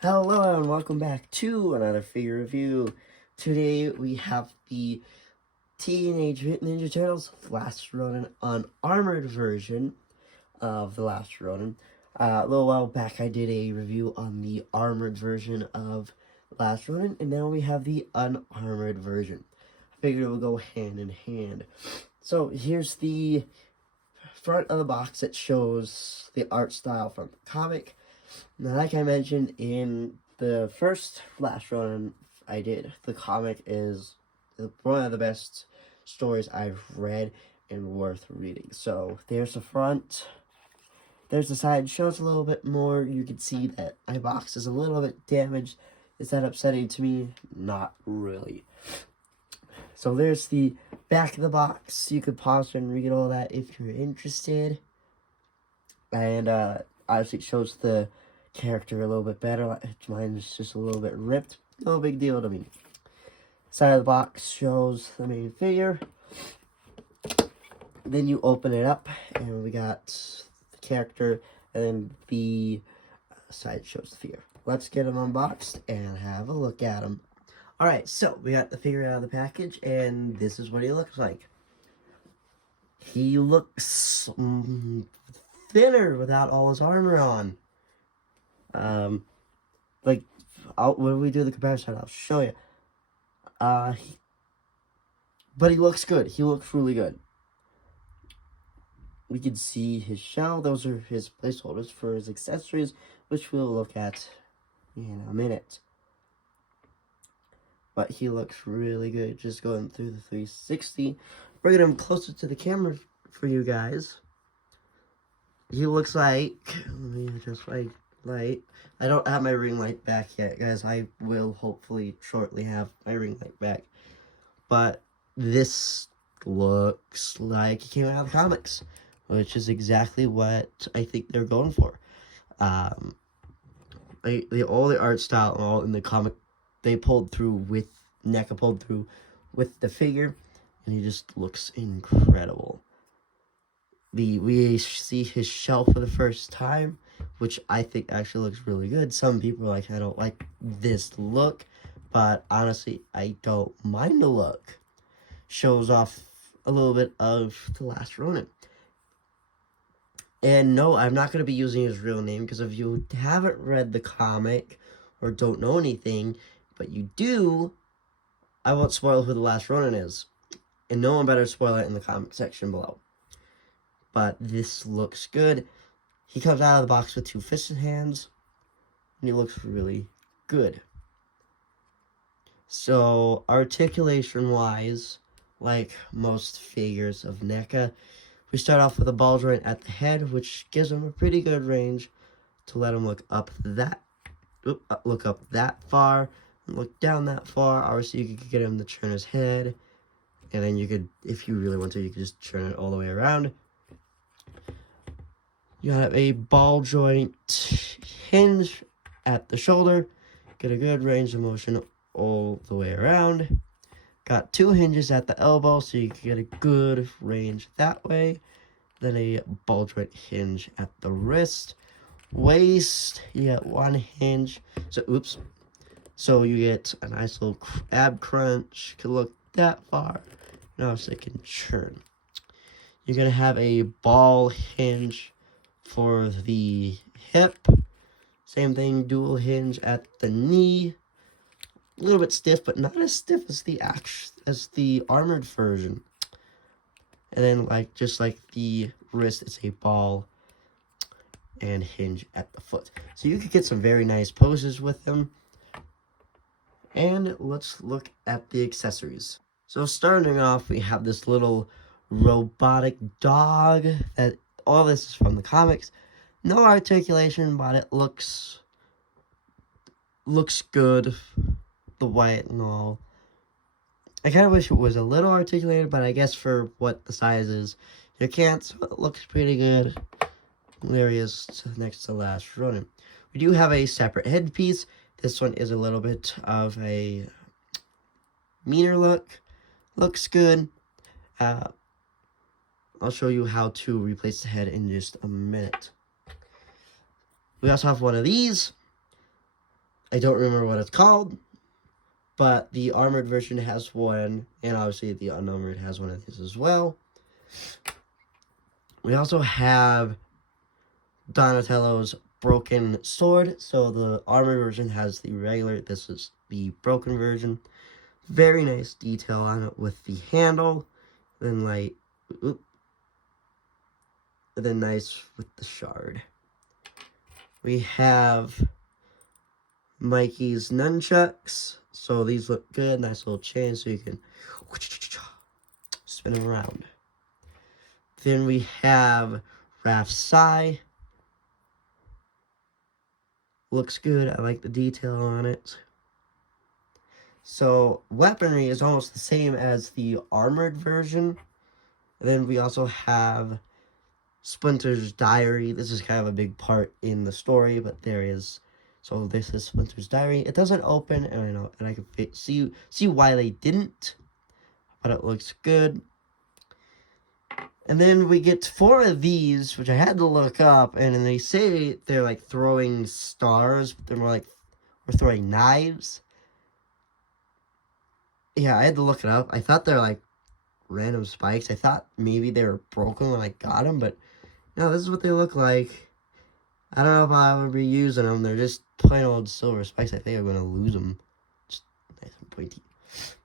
Hello and welcome back to another figure review. Today we have the Teenage Mutant Ninja Turtles Last Ronin Unarmored version of the Last Ronin. A little while back I did a review on the armored version of Last Ronin, and now we have the unarmored version. I figured it would go hand in hand. So here's the front of the box that shows the art style from the comic. Now, like I mentioned in the first Flash run I did, the comic is one of the best stories I've read and worth reading. So there's the front, there's the side, shows a little bit more. You can see that my box is a little bit damaged. Is that upsetting to me? Not really. So there's the back of the box. You could pause and read all that if you're interested. And obviously it shows the character a little bit better. Mine is just a little bit ripped. No big deal to me. Side of the box shows the main figure. Then you open it up and we got the character, and then the side shows the figure. Let's get them unboxed and have a look at them. Alright, so we got the figure out of the package, and this is what he looks like. He looks thinner without all his armor on. When we do the comparison, I'll show you. But he looks good. He looks really good. We can see his shell. Those are his placeholders for his accessories, which we'll look at in a minute. But he looks really good. Just going through the 360. Bringing him closer to the camera for you guys. He looks like, let me just light. I don't have my ring light back yet, guys. I will hopefully shortly have my ring light back. But this looks like it came out of the comics, which is exactly what I think they're going for. All the art style all in the comic, they pulled through with, NECA pulled through with the figure, and he just looks incredible. We see his shell for the first time, which I think actually looks really good. Some people are like, I don't like this look, but honestly, I don't mind the look. Shows off a little bit of the Last Ronin. And no, I'm not going to be using his real name, because if you haven't read the comic or don't know anything, but you do, I won't spoil who the Last Ronin is. And no one better spoil it in the comment section below. But this looks good. He comes out of the box with 2 fisted hands, and he looks really good. So, articulation-wise, like most figures of NECA, we start off with a ball joint at the head, which gives him a pretty good range to let him look up that far, and look down that far. Obviously, you could get him to turn his head, and then you could, if you really want to, you could just turn it all the way around. You have a ball joint hinge at the shoulder. Get a good range of motion all the way around. Got 2 hinges at the elbow, so you can get a good range that way. Then a ball joint hinge at the wrist. Waist, you get 1 hinge. So you get a nice little ab crunch. Can look that far. Now so it can churn. You're going to have a ball hinge for the hip. Same thing, dual hinge at the knee. A little bit stiff, but not as stiff as the armored version. And then, just like the wrist, it's a ball and hinge at the foot. So you could get some very nice poses with them. And let's look at the accessories. So starting off, we have this little robotic dog. All this is from the comics. No articulation, but it looks good. The white and all. I kind of wish it was a little articulated, but I guess for what the size is, you can't, so it looks pretty good. There he is next to Last Ronin. We do have a separate headpiece. This one is a little bit of a meaner look. Looks good. I'll show you how to replace the head in just a minute. We also have one of these. I don't remember what it's called, but the armored version has one, and obviously the unarmored has one of these as well. We also have Donatello's broken sword. So the armored version has the regular, this is the broken version. Very nice detail on it with the handle. Then then nice with the shard. We have Mikey's nunchucks. So these look good. Nice little chain so you can spin them around. Then we have Raph's sai. Looks good. I like the detail on it. So weaponry is almost the same as the armored version. And then we also have Splinter's diary. This is kind of a big part in the story, but there is. So this is Splinter's diary. It doesn't open, and I know, and I can see why they didn't, but it looks good. And then we get 4 of these, which I had to look up, and they say they're like throwing stars, but they're more like we're throwing knives. Yeah, I had to look it up. I thought they're like random spikes. I thought maybe they were broken when I got them, but no, this is what they look like. I don't know if I'll ever be using them. They're just plain old silver spikes. I think I'm going to lose them. Just nice and pointy.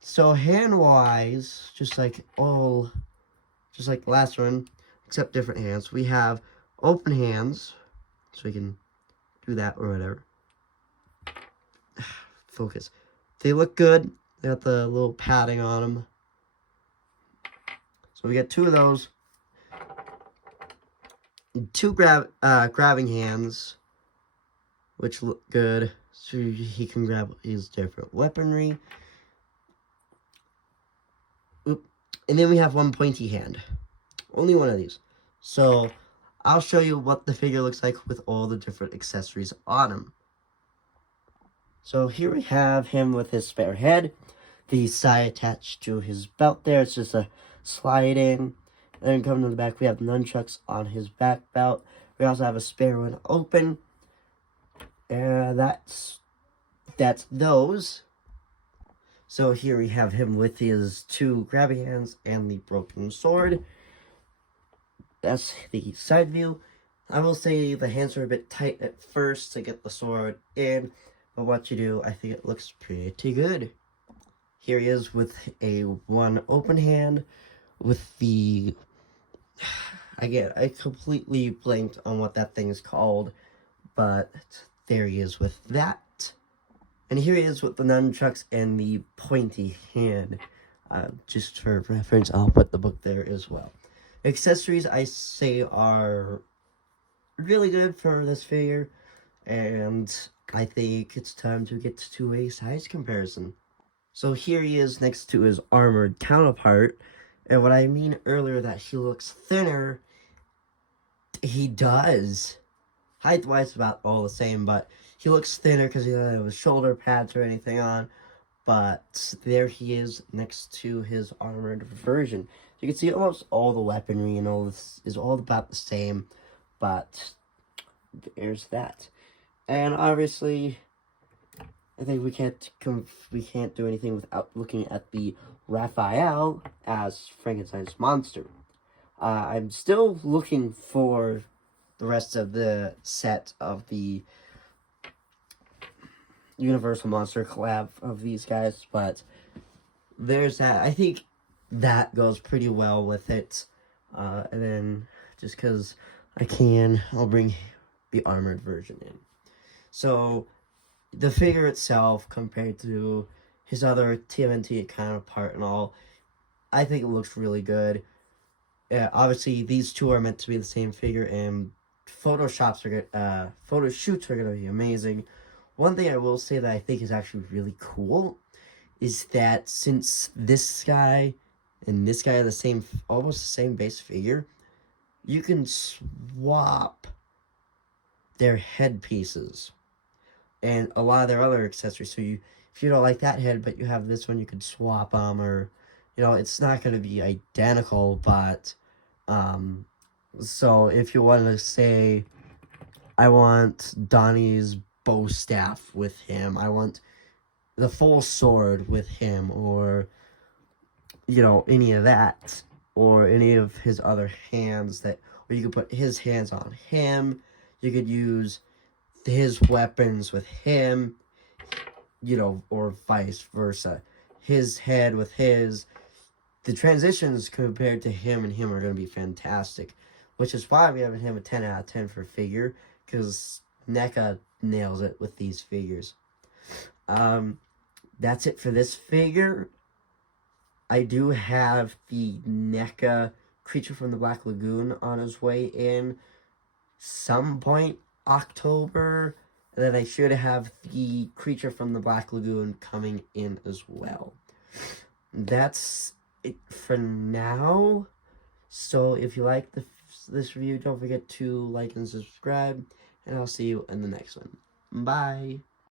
So hand-wise, just like the last one, except different hands, we have open hands. So we can do that or whatever. Focus. They look good. They got the little padding on them. So we get 2 of those. 2 grabbing hands, which look good. So he can grab his different weaponry. Oop. And then we have 1 pointy hand. Only 1 of these. So I'll show you what the figure looks like with all the different accessories on him. So here we have him with his spare head. The sai attached to his belt there. It's just a slide in. And then coming to the back, we have nunchucks on his back belt. We also have a spare one open. And that's those. So here we have him with his 2 grabbing hands and the broken sword. That's the side view. I will say the hands are a bit tight at first to get the sword in. But what you do, I think it looks pretty good. Here he is with a 1 open hand with the... Again, I completely blanked on what that thing is called, but there he is with that. And here he is with the nunchucks and the pointy hand. Just for reference, I'll put the book there as well. Accessories, I say, are really good for this figure, and I think it's time to get to a size comparison. So here he is next to his armored counterpart, and what I mean earlier that he looks thinner, he does. Height-wise, about all the same, but he looks thinner because he doesn't have his shoulder pads or anything on. But there he is next to his armored version. You can see almost all the weaponry and all this is all about the same, but there's that. And obviously, I think we can't do anything without looking at the Raphael as Frankenstein's monster. I'm still looking for the rest of the set of the Universal Monster collab of these guys, but there's that. I think that goes pretty well with it. And then, just because I can, I'll bring the armored version in. So, the figure itself, compared to his other TMNT counterpart and all, I think it looks really good. Yeah, obviously, these 2 are meant to be the same figure, and photo shoots are gonna be amazing. One thing I will say that I think is actually really cool is that since this guy and this guy are the same, almost the same base figure, you can swap their head pieces and a lot of their other accessories. So if you don't like that head, but you have this one, you could swap them, or it's not going to be identical, but so if you want to say, I want Donnie's bow staff with him. I want the full sword with him, or, you know, any of that, or any of his other hands that, or you could put his hands on him. You could use his weapons with him, you know, or vice versa. His head with his. The transitions compared to him and him are going to be fantastic, which is why we haven't him a 10 out of 10 for figure, because NECA nails it with these figures. That's it for this figure. I do have the NECA Creature from the Black Lagoon on his way in some point October. And then I should have the Creature from the Black Lagoon coming in as well. That's it for now. So if you like this review, don't forget to like and subscribe. And I'll see you in the next one. Bye.